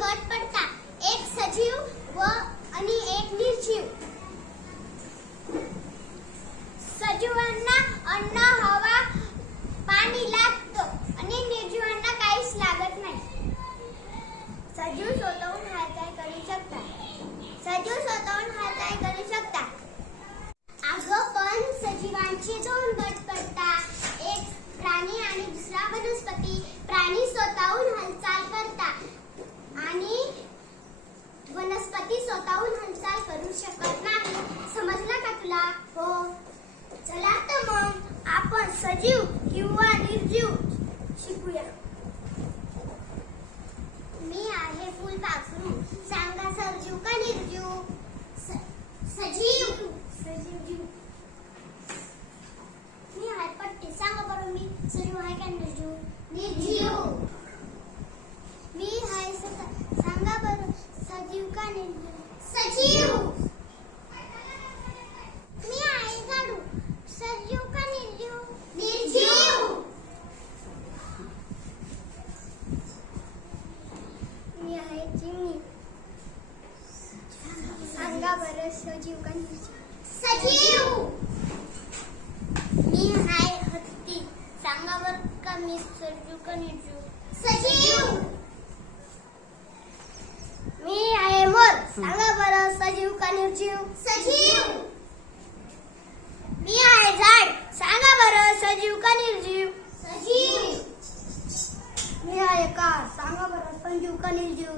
ઘટ પડતા. એક સજીવ વ અને એક નિર્જીવ. સજીવના અન્ન, હવા, પાણી લાગતો અને નિર્જીવના કાંઈ જ લાગત નહીં. સજીવ સ્વતઃ હાલચાલ કરી શકતા. સજીવ સ્વતઃ सजीव किंवा निर्जीव शिकूया. मी आहे फुलपाखरू. सांगा सजीव का निर्जीव? स- सजीव. सजीव. जीव मी आहे पट्टी. सांगा बरं मी सजीव आहे का निर्जीव? निर्जीव. मी आहे सांगा बरं सजीव का निर्जीव सजीव मी आहे झाडू सजीव का निर्जीव निर्जीव मी आहे चिमणी सांगा बरं सजीव का निर्जीव सजीव! मी आहे हत्ती. सांगा बरं का मी सजीव का निर्जीव सजीव! मी आहे मोर. सांगा बरं सजीव का निर्जीव सजीव! मी आहे झाड. सांगा बरं सजीव का निर्जीव सजीव! मी आहे कार. सांगा बरं संजीव का निर्जीव